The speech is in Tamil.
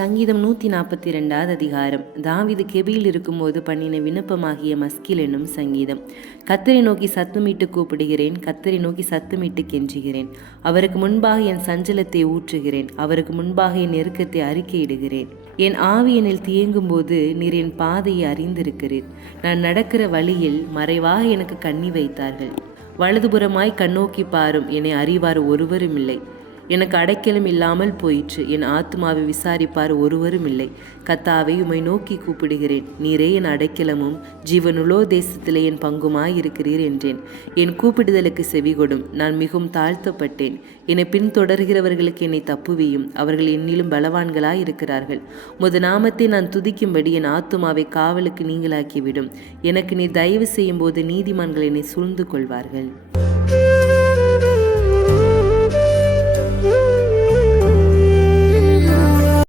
சங்கீதம் 142 அதிகாரம். தாவீது கெபியில் இருக்கும்போது பண்ணின விண்ணப்பமாகிய மஸ்கில் என்னும் சங்கீதம். கர்த்தரை நோக்கி சத்தமிட்டு கூப்பிடுகிறேன், கர்த்தரை நோக்கி சத்தமிட்டு கெஞ்சுகிறேன். அவருக்கு முன்பாக என் சஞ்சலத்தை ஊற்றுகிறேன், அவருக்கு முன்பாக என் நெருக்கத்தை அறிக்கையிடுகிறேன். என் ஆவி என்னில் தியங்கும்போது நீர் என் பாதையை அறிந்திருக்கிறீர். நான் நடக்கிற வழியில் மறைவாக எனக்கு கண்ணி வைத்தார்கள். வலதுபுறமாய் கண்ணோக்கி பாரும், என்னை அறிவார் ஒருவரும் இல்லை. எனக்கு அடைக்கலம் இல்லாமல் போயிற்று, என் ஆத்துமாவை விசாரிப்பார் ஒருவரும் இல்லை. கர்த்தாவே, உம்மை நோக்கி கூப்பிடுகிறேன், நீரே என் அடைக்கலமும் ஜீவனுள்ளோ தேசத்திலே என் பங்குமாயிருக்கிறீர் என்றேன். என் கூப்பிடுதலுக்கு செவிகொடும், நான் மிகவும் தாழ்த்தப்பட்டேன். என்னை பின்தொடர்கிறவர்களுக்கு என்னை தப்புவியும், அவர்கள் என்னிலும் பலவான்களாயிருக்கிறார்கள். உமது நாமத்தை நான் துதிக்கும்படி என் ஆத்துமாவை காவலுக்கு நீங்களாக்கிவிடும். எனக்கு நீ தயவு செய்யும் போது நீதிமான்கள் என்னை சூழ்ந்து கொள்வார்கள்.